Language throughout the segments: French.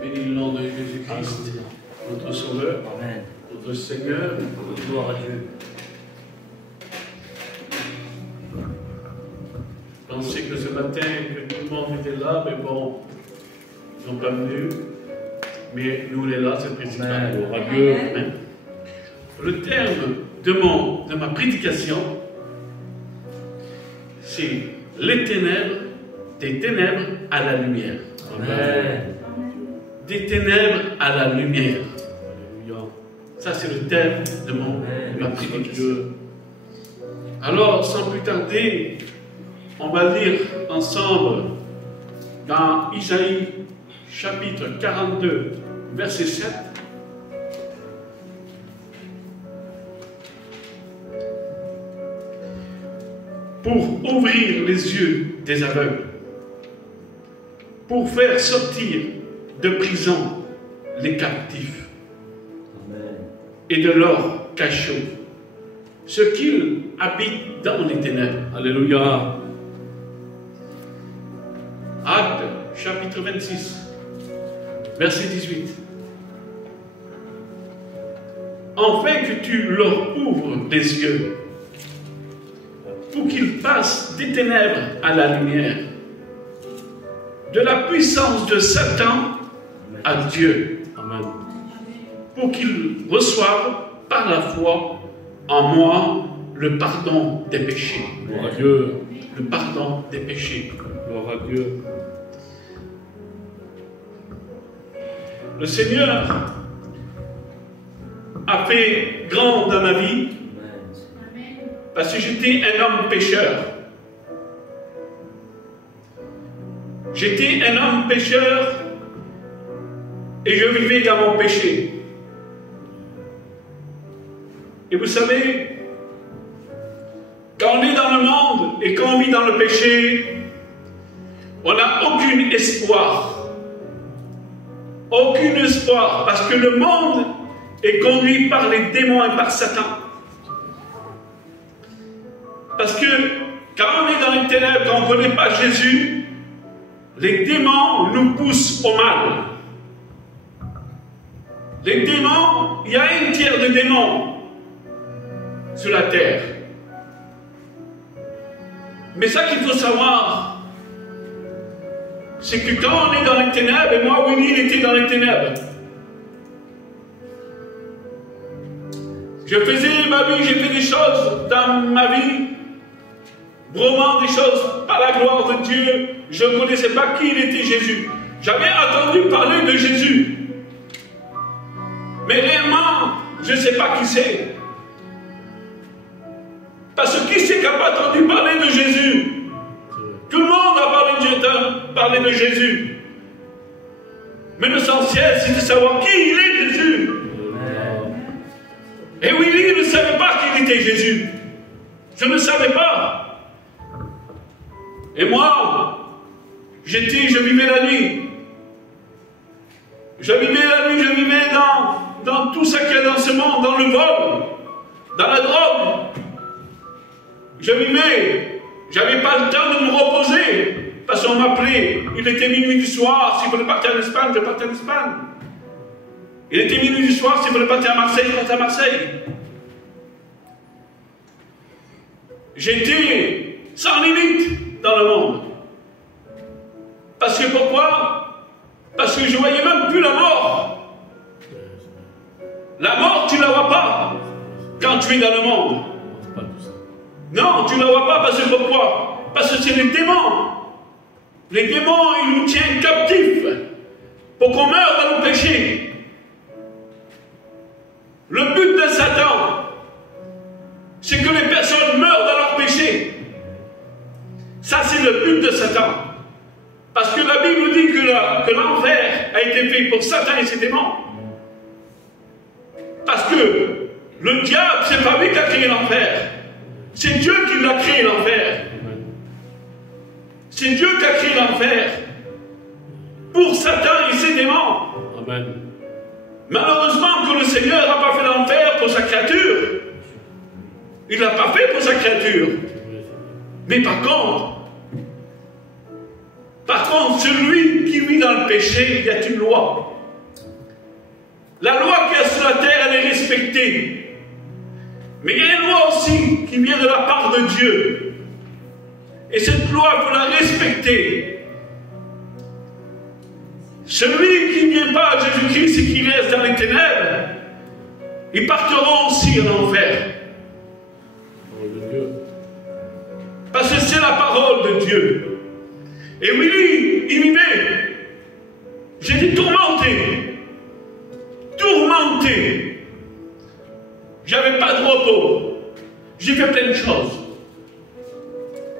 Bénis le nom de Jésus-Christ, notre Sauveur, Amen. notre Seigneur. Gloire à Dieu. Je pensais que ce matin, que tout le monde était là, mais bon, ils n'ont pas venu. Mais nous, on est là, c'est le principal. Amen. Gloire à Dieu. Amen. Le terme de ma prédication, c'est les ténèbres, des ténèbres à la lumière. Amen. Des ténèbres à la lumière. Ça, c'est le thème de ma prédication. Alors, sans plus tarder, on va lire ensemble dans Isaïe chapitre 42, verset 7. Pour ouvrir les yeux des aveugles, pour faire sortir de prison les captifs et de leur cachot, ceux qui habitent dans les ténèbres. Alléluia. Actes, chapitre 26, verset 18. Enfin que tu leur ouvres les yeux, pour qu'ils passent des ténèbres à la lumière, de la puissance de Satan à Dieu. Amen. Pour qu'ils reçoivent par la foi en moi le pardon des péchés. Gloire à Dieu. Le pardon des péchés. Gloire à Dieu. Le Seigneur a fait grand dans ma vie parce que j'étais un homme pécheur. J'étais un homme pécheur et je vivais dans mon péché. Et vous savez, quand on est dans le monde et qu'on vit dans le péché, on n'a aucun espoir. Aucun espoir, parce que le monde est conduit par les démons et par Satan. Parce que quand on est dans les ténèbres, quand on ne connaît pas Jésus, les démons nous poussent au mal. Les démons, il y a un tiers de démons sur la terre. Mais ça qu'il faut savoir, c'est que quand on est dans les ténèbres, et moi, Willy, il était dans les ténèbres. Je faisais ma vie, j'ai fait des choses dans ma vie, vraiment des choses par la gloire de Dieu. Je ne connaissais pas qui il était Jésus. J'avais entendu parler de Jésus. Mais réellement, je ne sais pas qui c'est. Parce que qui c'est qui n'a pas entendu parler de Jésus? Tout le monde a parlé de Jésus. Mais l'essentiel, c'est de savoir qui il est Jésus. Et Willy ne savait pas qu'il était Jésus. Je ne savais pas. Et moi, je vivais la nuit. Je vivais la nuit, je vivais dans tout ce qu'il y a dans ce monde, dans le vol, dans la drogue. Je vivais, j'avais pas le temps de me reposer, parce qu'on m'appelait, il était minuit du soir, s'il voulait partir en Espagne, je partais en Espagne. Il était minuit du soir, s'il voulait partir à Marseille, je partais à Marseille. J'étais sans limite dans le monde. Parce que pourquoi? Parce que je ne voyais même plus la mort. La mort, tu ne la vois pas quand tu es dans le monde. Non, tu ne la vois pas parce que pourquoi? Parce que c'est les démons. Les démons, ils nous tiennent captifs pour qu'on meure dans le péché. Le but de Satan, c'est que les personnes meurent dans leur péché. Ça, c'est le but de Satan. Parce que la Bible dit que l'enfer a été fait pour Satan et ses démons. Parce que le diable, c'est pas lui qui a créé l'enfer. C'est Dieu qui l'a créé l'enfer. C'est Dieu qui a créé l'enfer pour Satan et ses démons. Amen. Malheureusement que le Seigneur n'a pas fait l'enfer pour sa créature. Il ne l'a pas fait pour sa créature. Mais par contre, Par contre, celui qui vit dans le péché, il y a une loi. La loi qu'il y a sur la terre, elle est respectée. Mais il y a une loi aussi qui vient de la part de Dieu. Et cette loi, il faut la respecter. Celui qui ne vient pas à Jésus-Christ et qui reste dans les ténèbres, ils partiront aussi en enfer. Parce que c'est la parole de Dieu. Et Willy, il vivait. J'étais tourmenté. Tourmenté. J'avais pas de repos. J'ai fait plein de choses.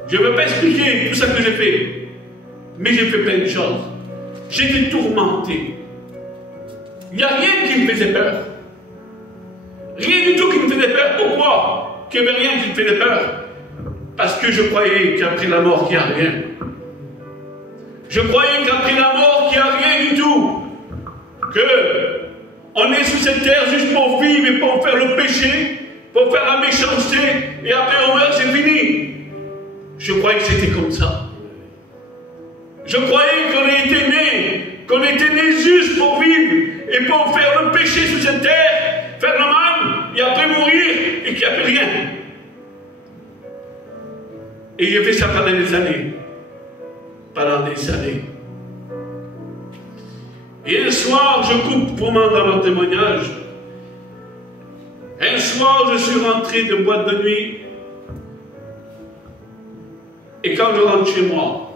Je ne vais pas expliquer tout ça que j'ai fait. Mais j'ai fait plein de choses. J'étais tourmenté. Il n'y a rien qui me faisait peur. Rien du tout qui me faisait peur. Pourquoi? Qu'il n'y avait rien qui me faisait peur. Parce que je croyais qu'après la mort, il n'y a rien. Je croyais qu'après la mort, il n'y a rien du tout. Que on est sur cette terre juste pour vivre et pour faire le péché, pour faire la méchanceté, et après on meurt, c'est fini. Je croyais que c'était comme ça. Je croyais qu'on était né juste pour vivre et pour faire le péché sur cette terre, faire le mal, et après mourir, et qu'il n'y a plus rien. Et j'ai fait ça pendant des années. Pendant des années. Et un soir, je coupe vraiment dans mon témoignage. Un soir, je suis rentré de boîte de nuit. Et quand je rentre chez moi,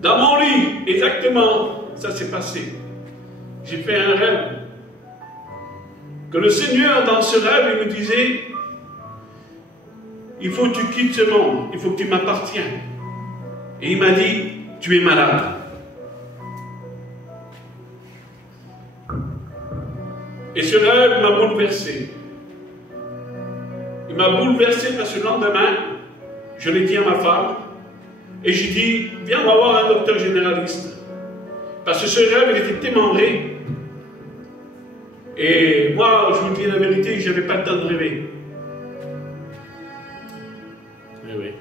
dans mon lit, exactement, ça s'est passé. J'ai fait un rêve. Que le Seigneur, dans ce rêve, il me disait, il faut que tu quittes ce monde, il faut que tu m'appartiennes. Et il m'a dit, tu es malade. Et ce rêve m'a bouleversé. Il m'a bouleversé parce que le lendemain, je l'ai dit à ma femme, et j'ai dit, viens, on va voir un docteur généraliste. Parce que ce rêve, il était tellement vrai. Et moi, je vous dis la vérité, je n'avais pas le temps de rêver. Oui.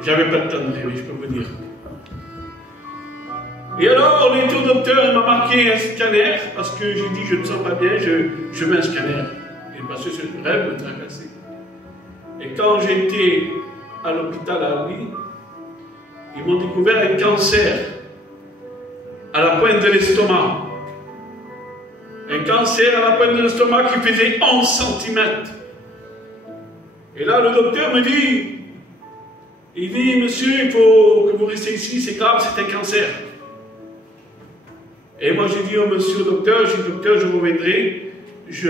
J'avais pas le temps de rêver, je peux vous dire. Et alors, on est au docteur, il m'a marqué un scanner, parce que j'ai dit, je ne me sens pas bien, je mets un scanner. Et parce que ce rêve me tracassait. Et quand j'étais à l'hôpital à Louis, ils m'ont découvert un cancer à la pointe de l'estomac. Un cancer à la pointe de l'estomac qui faisait 11 cm. Et là, le docteur me dit, il dit, monsieur, il faut que vous restiez ici, c'est grave, c'est un cancer. Et moi, j'ai dit au monsieur docteur, j'ai dit, docteur, je reviendrai, je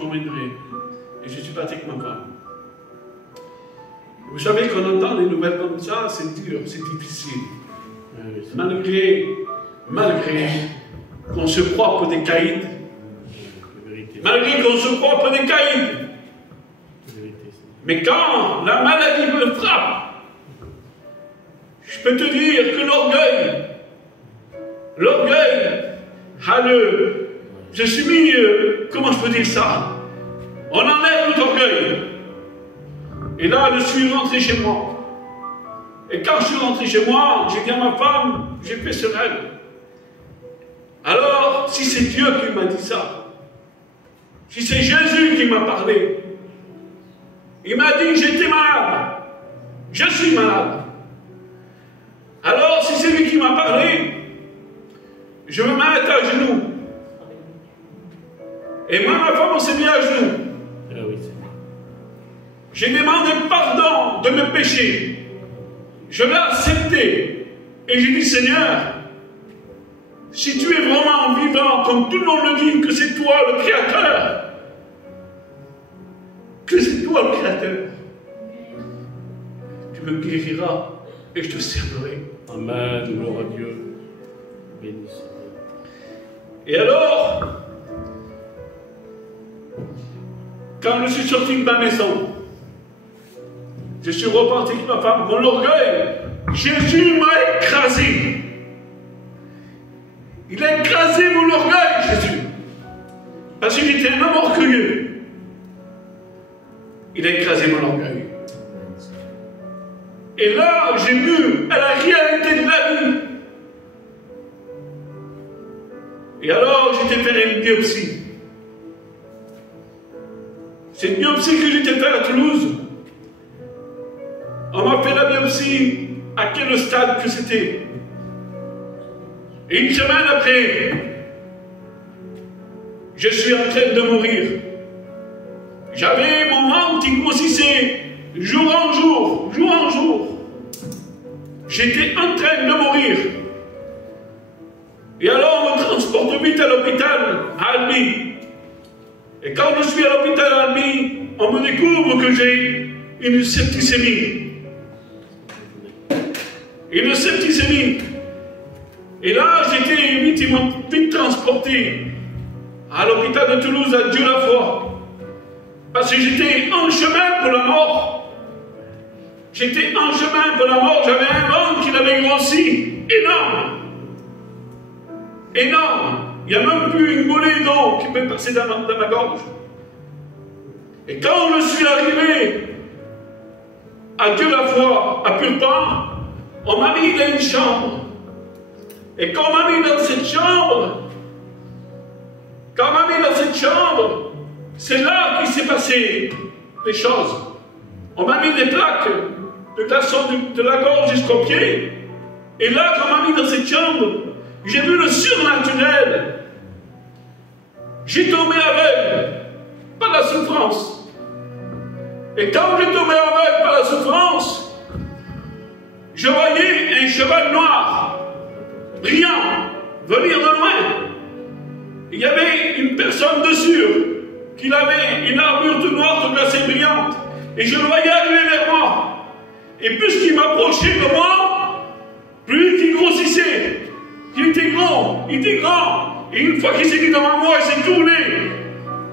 reviendrai. Et je suis parti avec ma femme. Vous savez, quand on entend des nouvelles comme ça, c'est dur, c'est difficile. Malgré qu'on se croit pour des caïds, malgré qu'on se croit pour des caïds, mais quand la maladie me frappe, je peux te dire que l'orgueil, je suis mis, comment je peux dire ça? On enlève l'orgueil. Et là, je suis rentré chez moi. Et quand je suis rentré chez moi, j'ai dit à ma femme, j'ai fait ce rêve. Alors, si c'est Dieu qui m'a dit ça, si c'est Jésus qui m'a parlé, il m'a dit que j'étais malade. Je suis malade. Alors, si c'est lui qui m'a parlé, je me mets à genoux. Et moi, ma femme, on s'est mis à genoux. J'ai demandé pardon de mes péchés. Je l'ai accepté. Et j'ai dit, Seigneur, si tu es vraiment vivant, comme tout le monde le dit, que c'est toi le Créateur, que c'est toi le Créateur, tu me guériras et je te servirai. Amen, gloire à Dieu. Béni Seigneur. Et alors, quand je suis sorti de ma maison, je suis reparti avec ma femme, mon orgueil, Jésus m'a écrasé. Il a écrasé mon orgueil, Jésus. Parce que j'étais un homme orgueilleux. Il a écrasé mon orgueil. Et là, j'ai vu la réalité de la vie. Et alors, j'étais faire une biopsie. Cette biopsie que j'étais faire à Toulouse, on m'a fait la biopsie à quel stade que c'était. Et une semaine après, je suis en train de mourir. J'avais mon ventre qui grossissait jour en jour, jour en jour. J'étais en train de mourir. Et alors on me transporte vite à l'hôpital, à Albi. Et quand je suis à l'hôpital à Albi, on me découvre que j'ai une septicémie. Une septicémie. Et là, ils m'ont vite transporté à l'hôpital de Toulouse, à Dieu la foi. Parce que j'étais en chemin pour la mort. J'étais en chemin pour la mort. J'avais un ventre qui avait grossi. Énorme. Énorme. Il n'y a même plus une bolée d'eau qui peut passer dans ma gorge. Et quand je suis arrivé à Dieu la foi, à Purpan, on m'a mis dans une chambre. Et quand on m'a mis dans cette chambre, c'est là qu'il s'est passé les choses. On m'a mis des plaques de glaçons de la gorge jusqu'au pied. Et là, quand on m'a mis dans cette chambre, j'ai vu le surnaturel. J'ai tombé aveugle par la souffrance. Et quand j'ai tombé aveugle par la souffrance, je voyais un cheval noir, brillant, venir de loin. Il y avait une personne dessus qui avait une armure toute noire, toute glacée brillante. Et je le voyais arriver vers moi. Et plus qu'il m'approchait de moi, plus il grossissait. Il était grand, il était grand. Et une fois qu'il s'est mis devant moi, il s'est tourné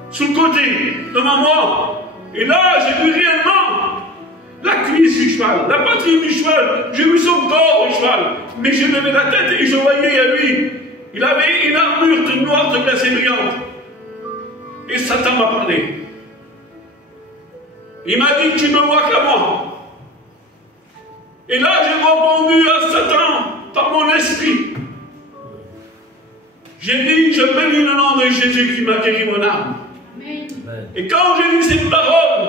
sur le côté devant moi. Et là, j'ai vu réellement la cuisse du cheval, la poitrine du cheval. J'ai vu son corps au cheval. Mais j'ai levé la tête et je voyais à lui. Il avait une armure toute noire, toute glacée brillante. Et Satan m'a parlé. Il m'a dit, tu ne vois qu'à moi. Et là, j'ai répondu à Satan par mon esprit. J'ai dit, je bénis le nom de Jésus qui m'a guéri mon âme. Amen. Et quand j'ai dit cette parole,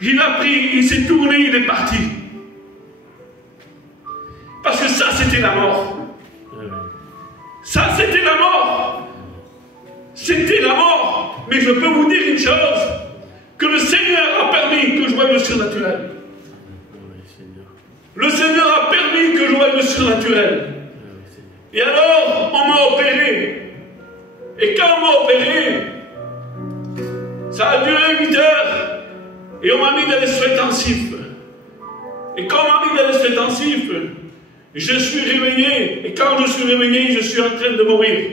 il a pris, il s'est tourné, il est parti. Parce que ça, c'était la mort. Ça, c'était la mort. C'était la mort. Mais je peux vous dire une chose, que le Seigneur a permis que je voie le surnaturel. Le Seigneur a permis que je voie le surnaturel. Et alors, on m'a opéré. Et quand on m'a opéré, ça a duré 8 heures. Et on m'a mis dans les soins intensifs. Et quand on m'a mis dans les soins intensifs, je suis réveillé. Et quand je suis réveillé, je suis en train de mourir.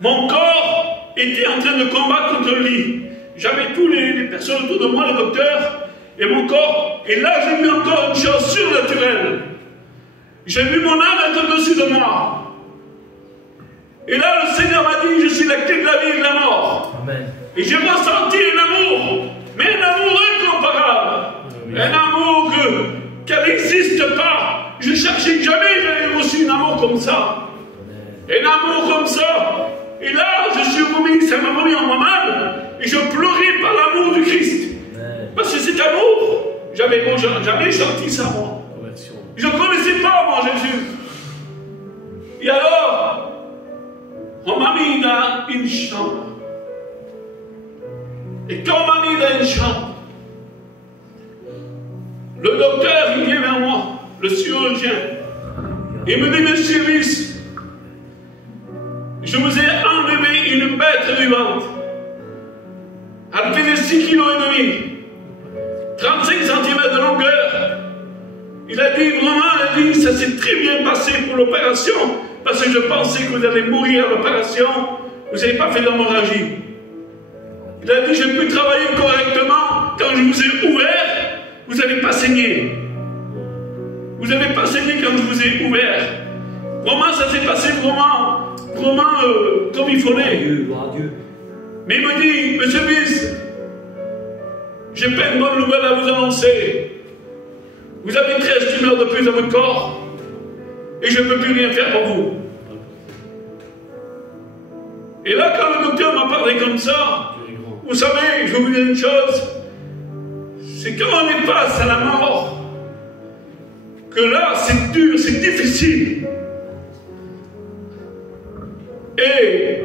Mon corps était en train de combattre contre le lit. J'avais tous les personnes autour de moi, le docteur, et mon corps. Et là, j'ai vu encore une chose surnaturelle. J'ai vu mon âme être au-dessus de moi. Et là, le Seigneur m'a dit, je suis la clé de la vie et de la mort. Amen. Et j'ai ressenti un amour, mais un amour incomparable. Amen. Un amour qui n'existe pas. Je cherchais jamais, j'avais reçu un amour comme ça. Amen. Un amour comme ça. Et là, je suis remis, ça m'a remis en moi-même. Et je pleurais par l'amour du Christ. Amen. Parce que cet amour, j'avais jamais senti ça, moi. Je ne connaissais pas, moi, Jésus. Et alors, on m'a mis dans une chambre. Et quand on m'a mis dans une chambre, le docteur, il vient vers moi, le chirurgien. Il me dit, monsieur Viss, je vous ai enlevé une bête vivante. Elle faisait 6,5 kg, 35 cm de longueur. Il a dit vraiment, ça s'est très bien passé pour l'opération, parce que je pensais que vous allez mourir à l'opération, vous n'avez pas fait d'hémorragie. Il a dit, j'ai pu travailler correctement, quand je vous ai ouvert, vous n'allez pas saigner. Vous n'avez pas saigné quand je vous ai ouvert. Vraiment, ça s'est passé vraiment comme il fallait. Mais il me dit, monsieur Viss, j'ai pas une bonne nouvelle à vous annoncer. Vous avez 13 tumeurs de plus dans votre corps. Et je ne peux plus rien faire pour vous. Et là, quand le docteur m'a parlé comme ça, vous savez, je vais vous dire une chose. C'est quand on est face à la mort, que là, c'est dur, c'est difficile. Et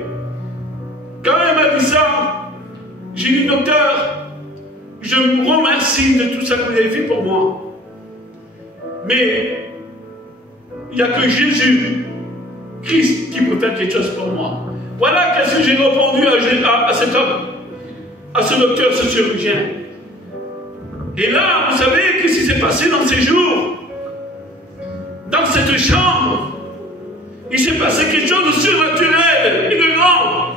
quand elle m'a dit ça, j'ai dit, docteur, je vous remercie de tout ça que vous avez fait pour moi. Mais il n'y a que Jésus, Christ, qui peut faire quelque chose pour moi. Voilà qu'est-ce que j'ai répondu à cet homme, à ce docteur, ce chirurgien. Et là, vous savez, qu'est-ce qui s'est passé dans ces jours? Dans cette chambre, il s'est passé quelque chose de surnaturel et de grand.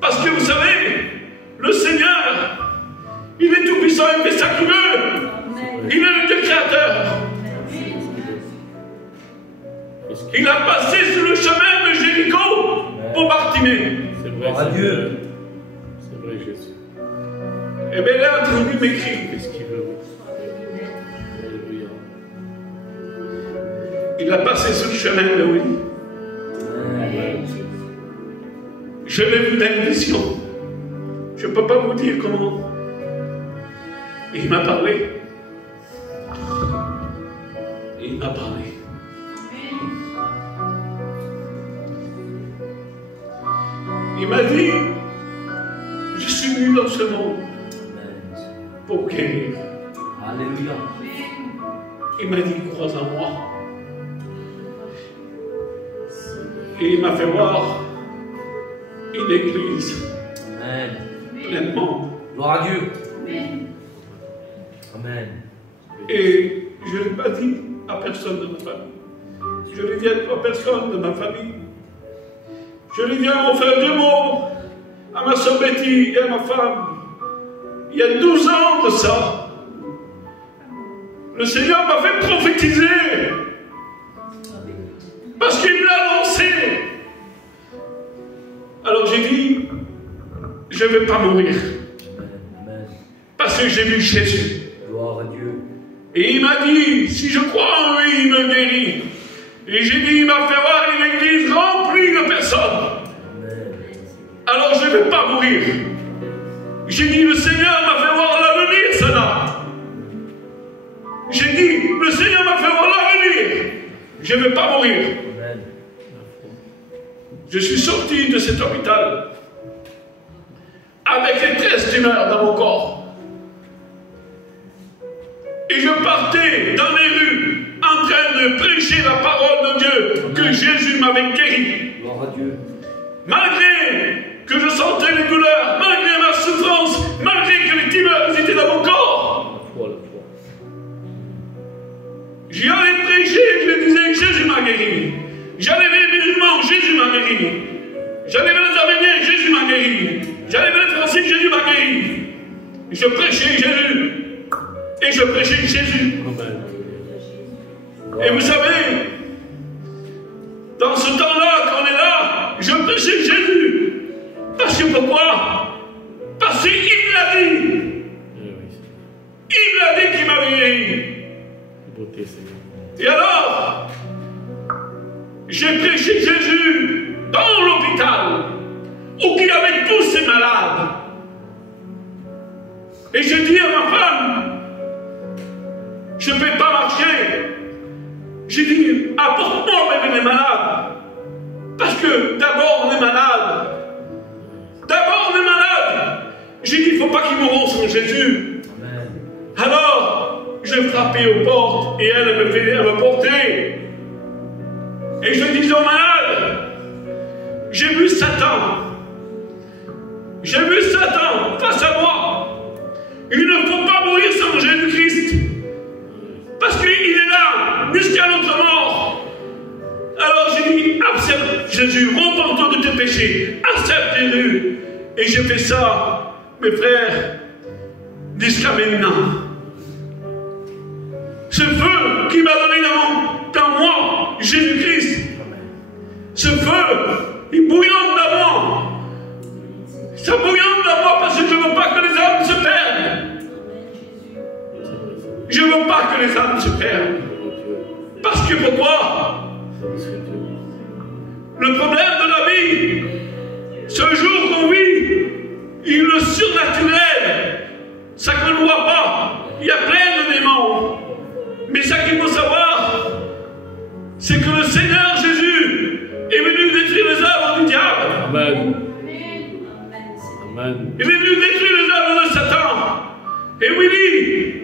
Parce que vous savez, le Seigneur, il est tout puissant, il fait ça qu'il veut. Il est le Dieu créateur. Il a passé sur le chemin de Jéricho pour Bartimée. C'est vrai, Dieu. C'est vrai, Jésus. Et bien, il a entendu m'écrire. Qu'est-ce qu'il veut? Alléluia. Il a passé sur le chemin de oui. Je l'ai vu dans une vision. Je ne peux pas vous dire comment. Il m'a parlé. Il m'a parlé. Il m'a dit, je suis venu dans ce monde pour guérir. Alléluia. Il m'a dit, crois en moi. Et il m'a fait voir une église pleinement. Gloire à Dieu. Amen. Et je ne l'ai pas dit à personne de ma famille. Je l'ai dit à personne de ma famille. Je l'ai dit à mon frère Diemo, à ma soeur Betty et à ma femme. Il y a 12 ans de ça. Le Seigneur m'a fait prophétiser. Parce qu'il me l'a lancé. Alors j'ai dit, je ne vais pas mourir. Amen. Parce que j'ai vu Jésus. Gloire à Dieu. Et il m'a dit, si je crois en lui, il me guérit. Et j'ai dit, il m'a fait voir une église remplie de personnes. Amen. Alors je ne vais pas mourir. J'ai dit, le Seigneur m'a fait voir l'avenir, ça là. J'ai dit, le Seigneur m'a fait voir l'avenir. Je ne vais pas mourir. Amen. Je suis sorti de cet hôpital avec les 13 tumeurs dans mon corps. Et je partais dans les rues en train de prêcher la parole de Dieu que Jésus m'avait guéri. Gloire à Dieu. Malgré que je sentais les douleurs, malgré ma souffrance, malgré que les tumeurs étaient dans mon corps. La foi, la foi. J'y allais prêcher, je disais Jésus m'a guéri. J'allais vers les musulmans, Jésus m'a guéri. J'allais vers les Arméniens, Jésus m'a guéri. J'allais vers les Français, Jésus m'a guéri. Je prêchais Jésus. Et je prêchais Jésus. Amen. Et vous savez, dans ce temps-là, quand on est là, je prêchais Jésus. Parce que pourquoi? Parce qu'il me l'a dit. Il me l'a dit qu'il m'avait guéri. Beauté, Seigneur. Et alors, j'ai prêché Jésus dans l'hôpital où il y avait tous ces malades. Et je dis à ma femme, je ne peux pas marcher. J'ai dit, apporte-moi même les malades. Parce que d'abord on est malade. D'abord on est malade. J'ai dit, il ne faut pas qu'ils mourront sans Jésus. Amen. Alors, je frappais aux portes et elle me portait. Et je disais aux malades, j'ai vu Satan. J'ai vu Satan face à moi. Il ne faut pas mourir sans Jésus-Christ. Parce qu'il est là, jusqu'à notre mort. Alors j'ai dit, accepte Jésus, repens-toi de tes péchés, accepte Jésus. Et j'ai fait ça, mes frères, jusqu'à maintenant. Ce feu qui m'a donné dans moi, Jésus-Christ, ce feu, il bouillonne dans moi. Ça bouillonne dans moi parce que je ne veux pas que les âmes se perdent. Je veux les âmes se perdent. Parce que pourquoi? Le problème de la vie, ce jour qu'on vit, le surnaturel, ça qu'on ne voit pas. Il y a plein de démons. Mais ça qu'il faut savoir, c'est que le Seigneur Jésus est venu détruire les œuvres du diable. Amen. Amen. Il est venu détruire les œuvres de Satan. Et Willy,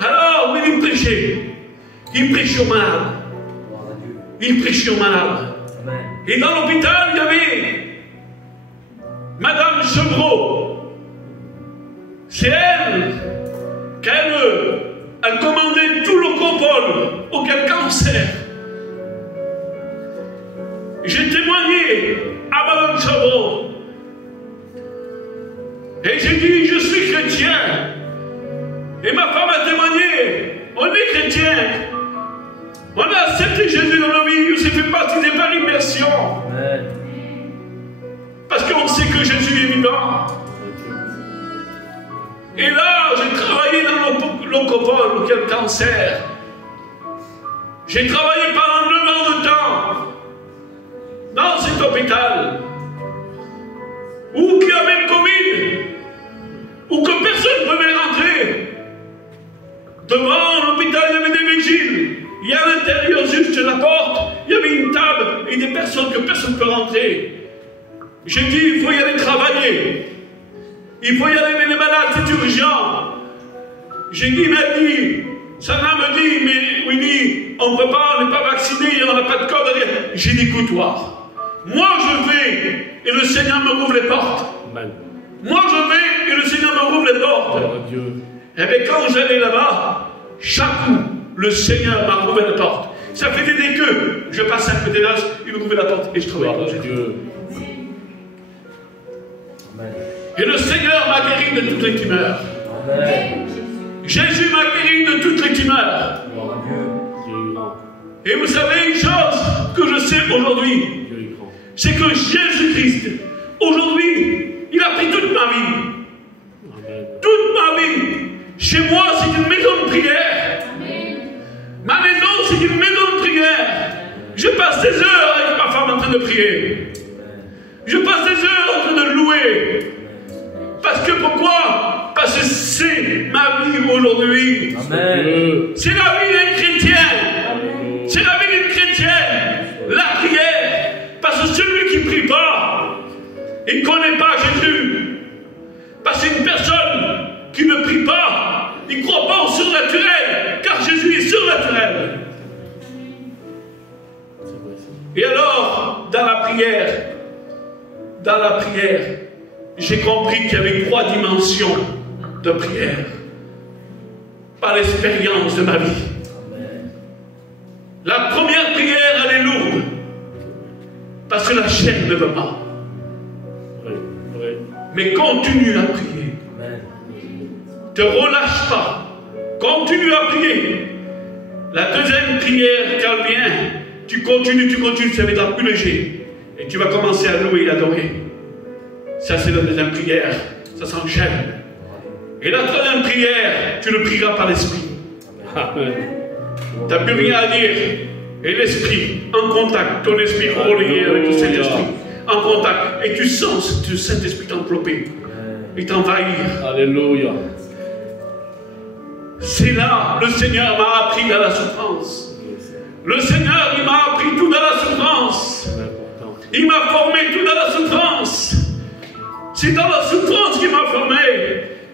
alors Willy prêchait. Il prêchait aux malades. Il prêchait aux malades. Et dans l'hôpital, il y avait Madame Chevreau. C'est elle qu'elle commandait tout le copole auquel cancer. J'ai témoigné à Madame Chevreau. Et j'ai dit, je suis chrétien. Et ma femme a témoigné, on est chrétien. On a accepté Jésus dans nos vies, on s'est fait baptiser par immersion. Parce qu'on sait que Jésus est vivant. Et là, j'ai travaillé dans l'oncopole, auquel cancer. J'ai travaillé pendant 9 ans de temps dans cet hôpital où il y avait le Covid, où que personne ne pouvait rentrer. Devant l'hôpital, il y avait des vigiles. Il y a à l'intérieur, juste la porte, il y avait une table et des personnes que personne ne peut rentrer. J'ai dit, il faut y aller travailler. Il faut y aller avec les malades, c'est urgent. J'ai dit, m'a dit, Sana me dit, mais Winnie, on ne peut pas, on n'est pas vacciné, on n'a pas de code. J'ai dit, écoute-toi. Moi, je vais et le Seigneur me rouvre les portes. Amen. Moi, je vais et le Seigneur me rouvre les portes. Dieu. Et bien, quand j'allais là-bas, chaque coup, le Seigneur m'a rouvert la porte. Ça fait des que je passe un peu des noces, il me rouvrait la porte et je travaillais comme ça. Dieu. Et le Seigneur m'a guéri de toutes les tumeurs. Amen. Jésus m'a guéri de toutes les tumeurs. Et vous savez une chose que je sais aujourd'hui, c'est que Jésus-Christ, aujourd'hui, il a pris toute ma vie. Amen. Toute ma vie. Chez moi, c'est une maison de prière. Ma maison, c'est une maison de prière. Je passe des heures avec ma femme en train de prier. Je passe des heures en train de louer. Parce que pourquoi? Parce que c'est ma vie aujourd'hui. Amen. C'est la vie d'un chrétien. C'est la vie d'une chrétienne. La prière. Parce que celui qui ne prie pas, il ne connaît pas Jésus. Parce qu'une personne qui ne prie pas, il ne croit pas au surnaturel. Car Jésus est surnaturel. Et alors, dans la prière, j'ai compris qu'il y avait 3 dimensions de prière. Par l'expérience de ma vie. La première prière, elle est lourde. Parce que la chair ne veut pas. Mais continue à prier. Ne te relâche pas. Continue à prier. La deuxième prière, quand elle vient, tu continues, ça va être plus léger. Et tu vas commencer à louer et adorer. Ça, c'est la deuxième prière. Ça s'enchaîne. Et la troisième prière, tu le prieras par l'esprit. Tu n'as plus rien à dire. Et l'esprit, en contact, ton esprit relié avec le Saint-Esprit. En contact. Et tu sens le Saint-Esprit t'envelopper. Et t'envahir. Alléluia. C'est là, le Seigneur m'a appris dans la souffrance. Le Seigneur, il m'a appris tout dans la souffrance. Il m'a formé tout dans la souffrance. C'est dans la souffrance qu'il m'a formé.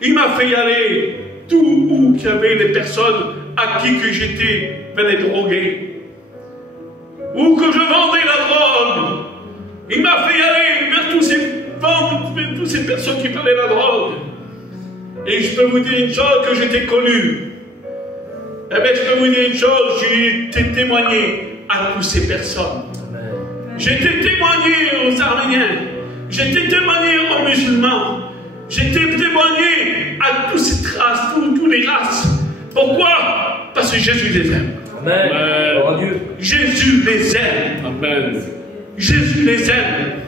Il m'a fait y aller tout où il y avait des personnes à qui que j'étais venais droguer. Ou que je vendais la drogue. Il m'a fait y aller vers toutes ces personnes qui parlaient la drogue. Et je peux vous dire une chose que j'étais connu. Eh bien, je peux vous dire une chose, j'ai été témoigné à toutes ces personnes. J'ai été témoigné aux Arméniens. J'ai été témoigné aux musulmans. J'ai été témoigné à toutes ces races, toutes les races. Pourquoi? Parce que Jésus les aime. Amen. Gloire à Dieu. Jésus les aime. Amen. Jésus les aime.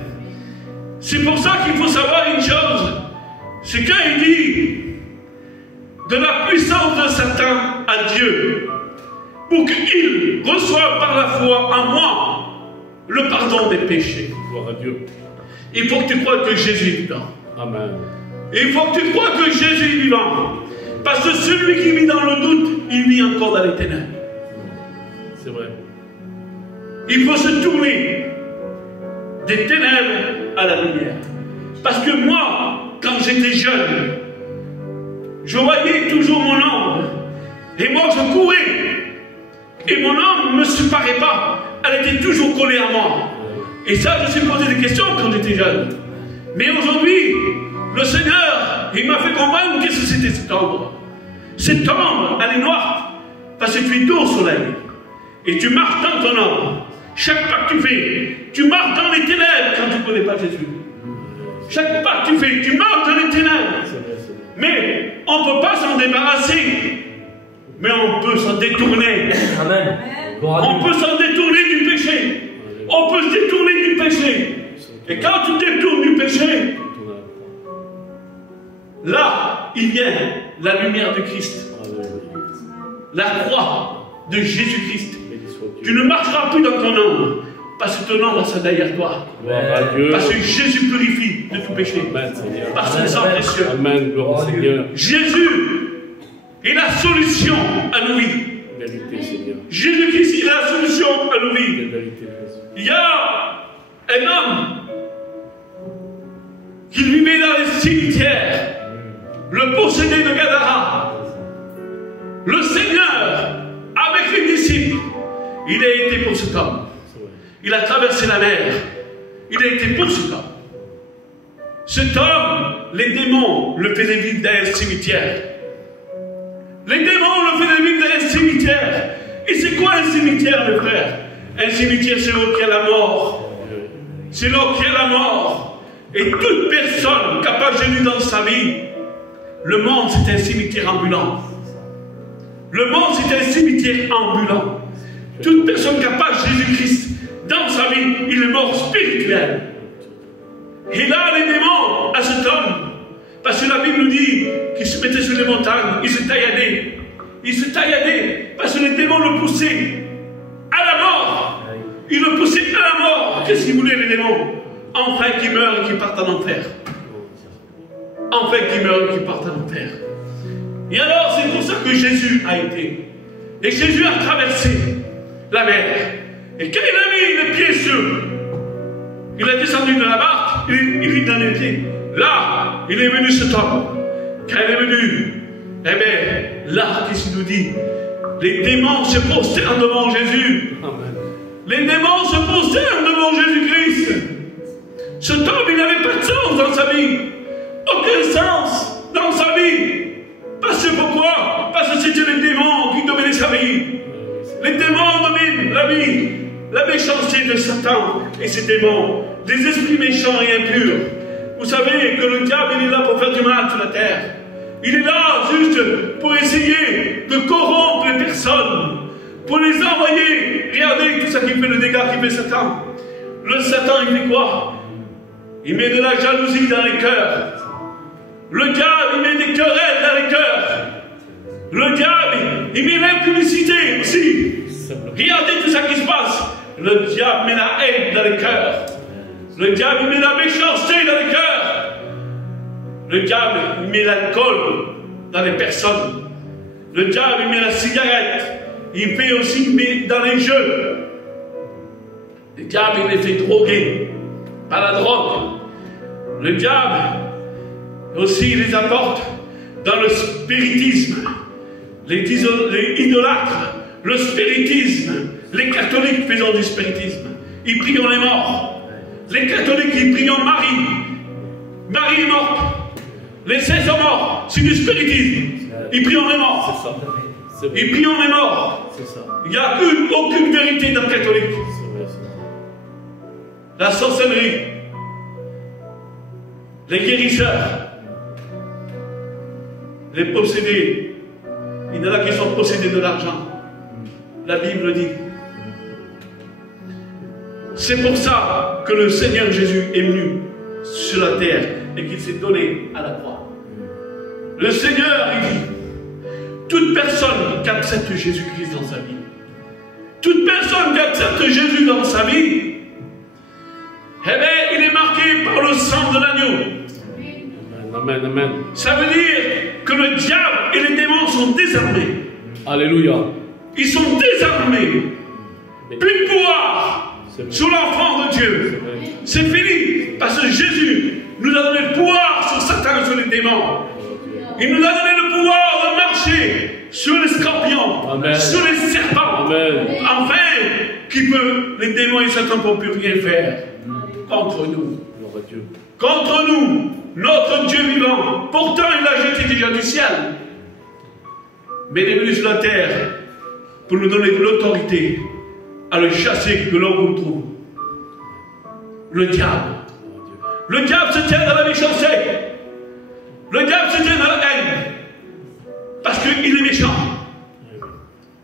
C'est pour ça qu'il faut savoir une chose. C'est quand il dit de la puissance de Satan, à Dieu pour qu'il reçoive par la foi en moi le pardon des péchés. Gloire à Dieu. Il faut que tu crois que Jésus est vivant. Amen. Il faut que tu crois que Jésus est vivant. Parce que celui qui vit dans le doute, il vit encore dans les ténèbres. C'est vrai. Il faut se tourner des ténèbres à la lumière. Parce que moi, quand j'étais jeune, je voyais toujours mon ombre. Et moi, je courais. Et mon ombre ne me séparait pas. Elle était toujours collée à moi. Et ça, je me suis posé des questions quand j'étais jeune. Mais aujourd'hui, le Seigneur, il m'a fait comprendre qu'est-ce que c'était cette ombre. Cette ombre, elle est noire. Parce que tu es dos au soleil. Et tu marches dans ton ombre. Chaque pas que tu fais, tu marches dans les ténèbres quand tu ne connais pas Jésus. Chaque pas que tu fais, tu marches dans les ténèbres. Mais on ne peut pas s'en débarrasser. Mais on peut s'en détourner. Amen. On peut s'en détourner du péché. On peut se détourner du péché. Et quand tu te détournes du péché, là, il vient la lumière de Christ. La croix de Jésus-Christ. Tu ne marcheras plus dans ton ombre. Parce que ton ombre, c'est derrière toi. Parce que Jésus purifie de tout péché. Par son sang précieux. Amen. Gloire au Seigneur. Jésus est la solution à nos vies. Vérité, Seigneur. Jésus-Christ est la solution à nos vies. Vérité, Il y a un homme qui vivait dans les cimetières, le possédé de Gadara. Le Seigneur, avec les disciples, il a été pour cet homme. Il a traversé la mer. Il a été pour cet homme. Cet homme, les démons le faisaient vivre dans les cimetières. Les démons le faisaient vivre dans les cimetières. Et c'est quoi un cimetière, mes frères? Un cimetière, c'est là qu'il y a la mort. C'est là qu'il y a la mort. Et toute personne qui n'a pas Jésus dans sa vie, le monde, c'est un cimetière ambulant. Le monde, c'est un cimetière ambulant. Toute personne qui n'a pas Jésus-Christ dans sa vie, il est mort spirituel. Et là, les démons à cet homme, parce que la Bible nous dit qu'il se mettait sur les montagnes, il se tailladait. Il se tailladait parce que les démons le poussaient à la mort. Ils le poussaient à la mort. Qu'est-ce qu'ils voulaient, les démons? Enfin qu'ils meurent et qu'ils partent en enfer. Enfin qu'ils meurent et qu'ils partent en enfer. Et alors, c'est pour ça que Jésus a été. Et Jésus a traversé la mer. Et quand il a mis les pieds sur, il a descendu de la barque, il est dans les pieds. Là, il est venu cet homme. Quand il est venu, eh bien, là, qu'est-ce qu'il nous dit? Les démons se prosternent devant Jésus. Amen. Les démons se prosternent devant Jésus-Christ. Cet homme, il n'avait pas de sens dans sa vie. Aucun sens dans sa vie. Parce que pourquoi? Parce que c'était les démons qui dominaient sa vie. Les démons dominent la vie. La méchanceté de Satan et ses démons. Des esprits méchants et impurs. Vous savez que le diable, il est là pour faire du mal sur la terre. Il est là juste pour essayer de corrompre les personnes. Pour les envoyer. Regardez tout ça qui fait le dégât qui fait Satan. Le Satan, il fait quoi? Il met de la jalousie dans les cœurs. Le diable, il met des querelles dans les cœurs. Le diable, il met l'impudicité aussi. Regardez tout ça qui se passe. Le diable met la haine dans les cœurs. Le diable, il met la méchanceté dans les cœurs. Le diable, il met l'alcool dans les personnes. Le diable, il met la cigarette. Il fait aussi dans les jeux. Le diable, il les fait droguer par la drogue. Le diable, aussi, il les apporte dans le spiritisme. Les idolâtres, le spiritisme. Les catholiques faisant du spiritisme. Ils prient les morts. Les catholiques, ils prient Marie. Marie est morte. Les saints sont morts. C'est du spiritisme. Ils prient les morts. Ils prient les morts. Il n'y a aucune vérité dans le catholique. La sorcellerie. Les guérisseurs. Les possédés. Il y en a qui sont possédés de l'argent. La Bible dit. C'est pour ça que le Seigneur Jésus est venu sur la terre et qu'il s'est donné à la croix. Le Seigneur, il dit, toute personne qui accepte Jésus-Christ dans sa vie, toute personne qui accepte Jésus dans sa vie, eh bien, il est marqué par le sang de l'agneau. Amen, amen. Ça veut dire que le diable et les démons sont désarmés. Alléluia. Ils sont désarmés. Plus de pouvoir sur l'enfant de Dieu. C'est fini. Parce que Jésus nous a donné le pouvoir sur Satan, sur les démons. Il nous a donné le pouvoir de marcher sur les scorpions, amen, sur les serpents. Amen. Enfin, les démons et Satan ne peuvent plus rien faire contre nous. Dieu. Contre nous, notre Dieu vivant. Pourtant, il a jeté déjà du ciel. Mais il est venu sur la terre pour nous donner de l'autorité à le chasser de là où on le trouve. Le diable. Le diable se tient dans la méchanceté. Le diable se tient dans la haine. Parce qu'il est méchant.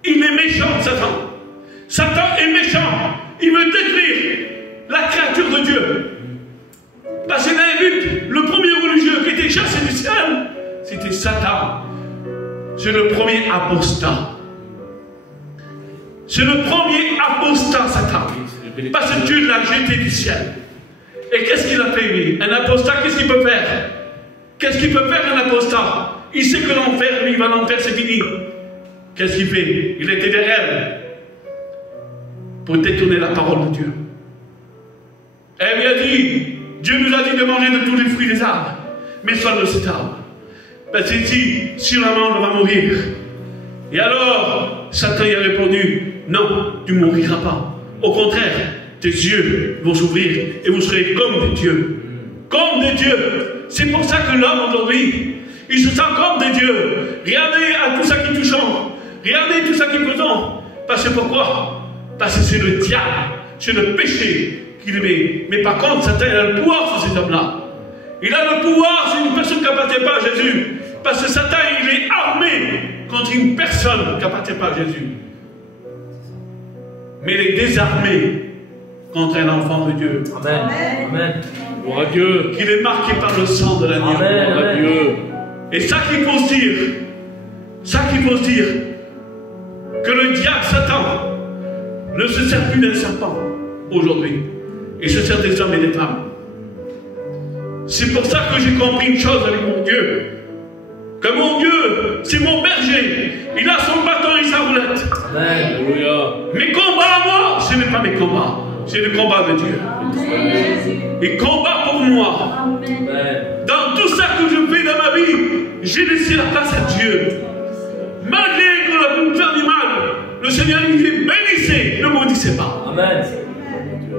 Il est méchant, Satan. Satan est méchant. Il veut détruire la créature de Dieu. Parce qu'il a un but. Le premier religieux qui était chassé du ciel, c'était Satan. C'est le premier apostat. C'est le premier apostat, Satan. Parce que Dieu l'a jeté du ciel. Et qu'est-ce qu'il a fait, lui? Un apostat, qu'est-ce qu'il peut faire? Qu'est-ce qu'il peut faire, un apostat? Il sait que l'enfer, lui, va l'enfer, c'est fini. Qu'est-ce qu'il fait? Il était derrière pour détourner la parole de Dieu. Et il a dit, Dieu nous a dit de manger de tous les fruits des arbres, mais soit de cet arbre. Parce qu'il dit, sûrement on va mourir. Et alors, Satan y a répondu, non, tu ne mouriras pas. Au contraire, tes yeux vont s'ouvrir et vous serez comme des dieux. Comme des dieux. C'est pour ça que l'homme aujourd'hui, il se sent comme des dieux. Regardez à tout ça qui touchons. Regardez tout ça qui faisons. Parce que pourquoi? Parce que c'est le diable, c'est le péché qui le met. Mais par contre, Satan il a le pouvoir sur ces hommes-là. Il a le pouvoir sur une personne qui n'appartient pas à Jésus. Parce que Satan, il est armé contre une personne qui n'appartient pas à Jésus. Mais il est désarmé contre un enfant de Dieu. Amen. Amen. Gloire à Dieu. Qu'il est marqué par le sang de l'agneau. Gloire à Dieu. Et ça qu'il faut se dire, que le diable Satan ne se sert plus d'un serpent aujourd'hui. Il se sert des hommes et des femmes. C'est pour ça que j'ai compris une chose avec mon Dieu. Que mon Dieu, c'est mon berger. Il a son bâton et sa roulette. Alléluia. Mes combats à moi, ce n'est pas mes combats. C'est le combat de Dieu. Il combat pour moi. Dans tout ça que je fais dans ma vie, j'ai laissé la place à Dieu. Malgré que la me faire du mal, le Seigneur lui dit bénissez, ne maudissez pas. Amen.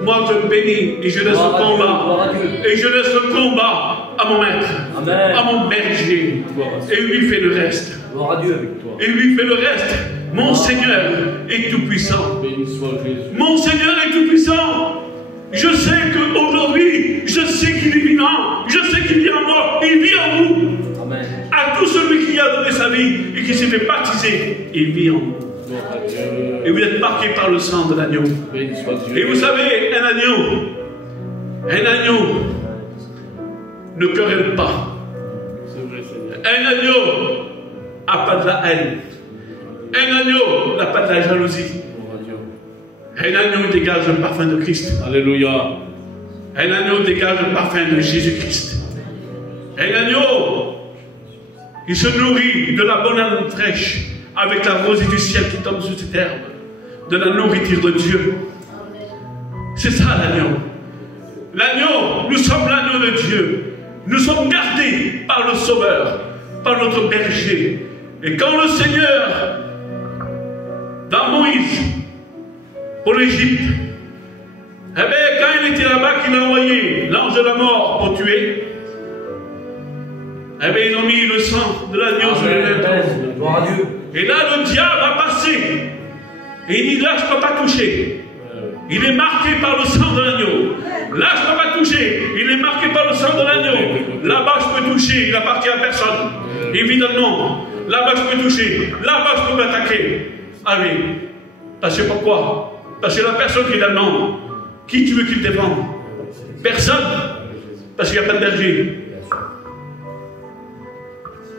Moi je bénis et je laisse le combat. Et je laisse le combat à mon maître, Amen. à mon berger. Et lui fait le reste. Gloire à Dieu avec toi. Et lui fait le reste. Mon Seigneur est tout puissant. Béni soit Jésus. Mon Seigneur est tout puissant. Je sais qu'aujourd'hui, je sais qu'il est vivant. Je sais qu'il vit en moi. Il vit en vous. Amen. À tout celui qui a donné sa vie et qui s'est fait baptiser, il vit en vous. Gloire à Dieu. Et vous êtes marqués par le sang de l'agneau. Béni soit Dieu. Et vous savez, un agneau ne querelle pas. C'est vrai, Seigneur. Un agneau n'a pas de la haine. Un agneau n'a pas de la jalousie. Gloire à Dieu. Un agneau dégage le parfum de Christ. Alléluia. Un agneau dégage le parfum de Jésus-Christ. Un agneau qui se nourrit de la bonne fraîche avec la rosée du ciel qui tombe sur cette herbe, de la nourriture de Dieu. C'est ça l'agneau. L'agneau, nous sommes l'agneau de Dieu. Nous sommes gardés par le Sauveur, par notre berger. Et quand le Seigneur, dans Moïse, pour l'Égypte, eh bien, quand il était là-bas, qu'il a envoyé l'ange de la mort pour tuer, eh bien, ils ont mis le sang de l'agneau sur les lèvres. Gloire à Dieu. Et là, le diable a passé. Et il dit, là, je ne peux pas toucher. Il est marqué par le sang de l'agneau. Là, je ne peux pas toucher. Il est marqué par le sang de l'agneau. Là-bas, je peux toucher. Il appartient à personne. Évidemment. Là-bas, je peux toucher. Là-bas, je peux m'attaquer. Allez. Parce que pourquoi? Parce que la personne qui est dans le monde, qui tu veux qu'il défende? Personne. Parce qu'il n'y a pas de berger.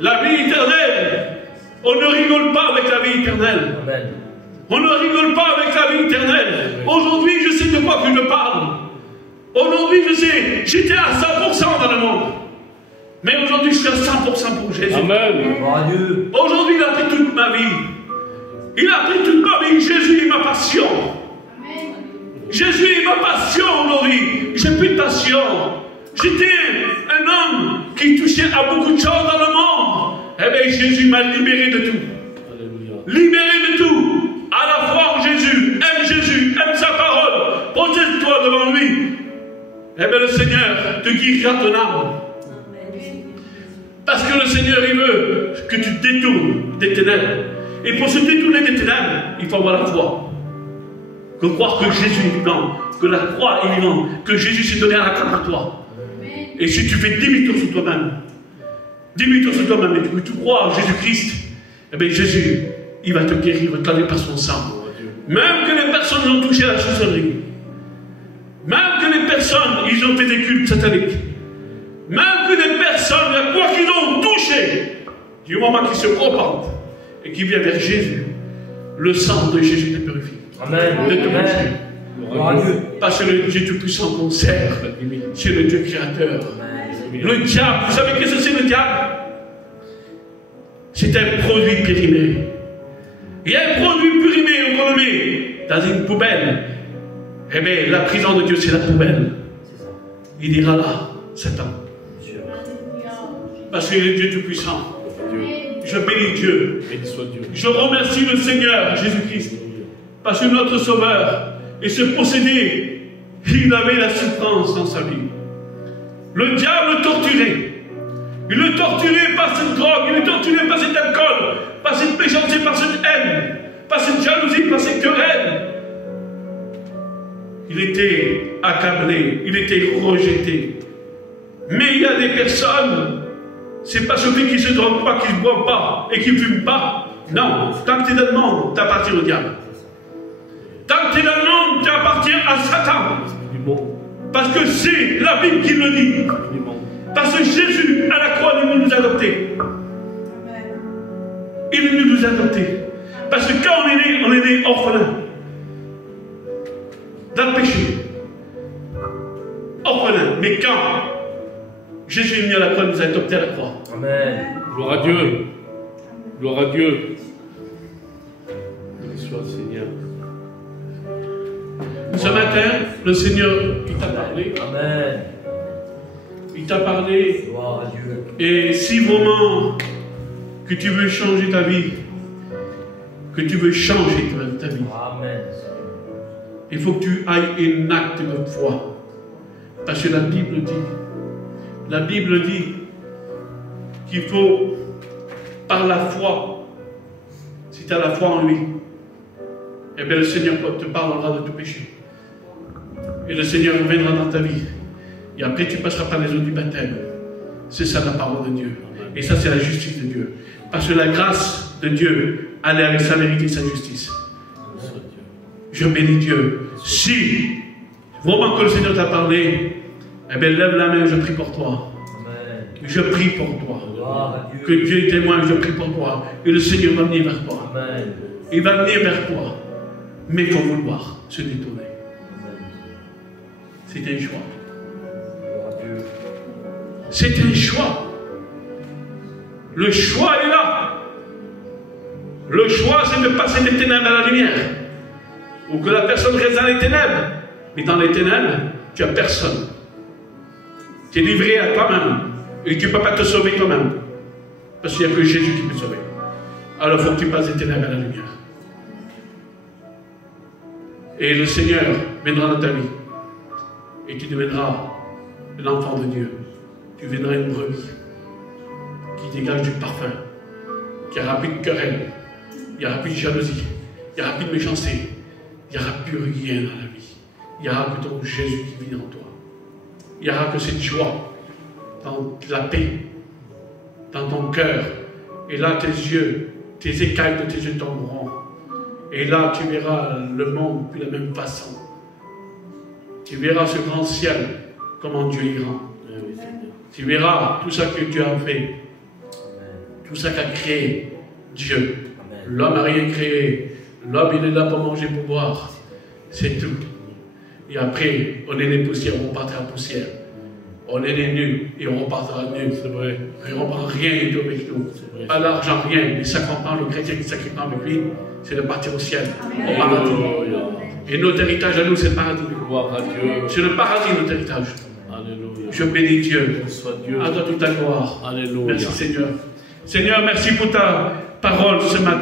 La vie éternelle, On ne rigole pas avec la vie éternelle. Amen. On ne rigole pas avec la vie éternelle. Aujourd'hui, je sais de quoi que je parle. Aujourd'hui, je sais, j'étais à 100% dans le monde. Mais aujourd'hui, je suis à 100% pour Jésus. Amen. Gloire à Dieu. Aujourd'hui, il a pris toute ma vie. Il a pris toute ma vie. Jésus est ma passion. Jésus est ma passion aujourd'hui. J'ai plus de passion. J'étais un homme qui touchait à beaucoup de choses dans le monde. Eh bien, Jésus m'a libéré de tout. Alléluia. Libéré de tout. À la foi en Jésus. Aime sa parole. Protège-toi devant lui. Eh bien, le Seigneur te guidera ton âme. Parce que le Seigneur, il veut que tu te détournes des ténèbres. Et pour se détourner des ténèbres, il faut avoir la foi. Que croire que Jésus est vivant, que la croix est vivante, que Jésus s'est donné à la croix pour toi. Et si tu fais demi-tour sur toi-même, et que tu crois en Jésus-Christ, eh bien Jésus, il va te guérir, il va te laver par son sang. Même que les personnes ont touché à la sorcellerie, même que les personnes, ils ont fait des cultes sataniques, même que les personnes, la quoi qu'ils ont touché, du moment qu'ils se repentent et qu'ils viennent vers Jésus, le sang de Jésus te purifie. Amen. De te Amen. purifier. Gloire à Dieu. Parce que le Dieu Tout-Puissant qu'on sert, c'est le Dieu créateur. Le diable, vous savez qu'est-ce que c'est le diable? C'est un produit périmé. Il y a un produit périmé, on le met dans une poubelle. Eh bien, la prison de Dieu, c'est la poubelle. Il dira là, Satan. Parce que le Dieu Tout-Puissant. Je bénis Dieu. Béni soit Dieu. Je remercie le Seigneur Jésus-Christ. Parce que notre Sauveur, et ce possédé, il avait la souffrance dans sa vie. Le diable le torturait. Il le torturait par cette drogue, il le torturait par cet alcool, par cette méchanceté, par cette haine, par cette jalousie, par cette querelle. Il était accablé, il était rejeté. Mais il y a des personnes, c'est pas celui qui ne se drogue pas, qui ne boit pas et qui ne fume pas. Non, tant que tu es dans le monde, tu appartiens au diable. Tant que tu es dans le monde, tu appartiens à Satan. Parce que c'est la Bible qui le dit. Parce que Jésus, à la croix, il est venu nous adopter. Il est venu nous adopter. Parce que quand on est né orphelin. Dans le péché. Orphelin. Mais quand Jésus est venu à la croix, il nous a adoptés à la croix. Amen. Gloire à Dieu. Gloire à Dieu. Béni soit le Seigneur. Ce matin, le Seigneur, il t'a parlé. Amen. Il t'a parlé. Gloire à Dieu. Et si vraiment que tu veux changer ta vie, que tu veux changer ta vie, Amen. il faut que tu ailles un acte de foi. Parce que la Bible dit qu'il faut, par la foi, si tu as la foi en lui, eh bien le Seigneur te parlera de tout péché. Et le Seigneur viendra dans ta vie. Et après, tu passeras par les eaux du baptême. C'est ça la parole de Dieu. Et ça, c'est la justice de Dieu. Parce que la grâce de Dieu, elle est avec sa vérité et sa justice. Je bénis Dieu. Si vraiment que le Seigneur t'a parlé, eh bien, lève la main, je prie pour toi. Amen. Je prie pour toi. Gloire à Dieu. Que Dieu est témoin, je prie pour toi. Et le Seigneur va venir vers toi. Amen. Il va venir vers toi. Mais il faut vouloir se détourner. C'est un choix. Gloire à Dieu. C'est un choix. Le choix est là. Le choix, c'est de passer des ténèbres à la lumière. Ou que la personne reste dans les ténèbres. Mais dans les ténèbres, tu n'as personne. Tu es livré à toi-même. Et tu ne peux pas te sauver toi-même. Parce qu'il n'y a que Jésus qui peut sauver. Alors il faut que tu passes des ténèbres à la lumière. Et le Seigneur viendra dans ta vie. Et tu deviendras l'enfant de Dieu. Tu deviendras une brebis qui dégage du parfum, qui n'aura plus de querelle, il n'y aura plus de jalousie, il n'y aura plus de méchanceté, il n'y aura plus rien dans la vie. Il n'y aura que ton Jésus qui vit en toi. Il n'y aura que cette joie, dans la paix, dans ton cœur. Et là, tes yeux, tes écailles de tes yeux tomberont. Et là, tu verras le monde de la même façon. Tu verras ce grand ciel, comment Dieu y rend. Tu verras tout ça que Dieu a fait, tout ça qu'il a créé. Dieu. Amen. L'homme n'a rien créé. L'homme, il est là pour manger, pour boire. C'est tout. Et après, on est les poussières, on partira en poussière. On est les nus et on repartira nus. C'est vrai. Et on ne prend rien du tout avec nous. C'est vrai. Pas l'argent, rien. Les sacrements, le chrétien qui s'acquitte avec lui, c'est de partir au ciel. Au paradis. Alléluia. Et notre héritage à nous, c'est le paradis. Gloire à Dieu. C'est le paradis, notre héritage. Alléluia. Je bénis Dieu. Béni soit Dieu. À toi toute ta gloire. Alléluia. Merci Seigneur. Seigneur, merci pour ta parole ce matin.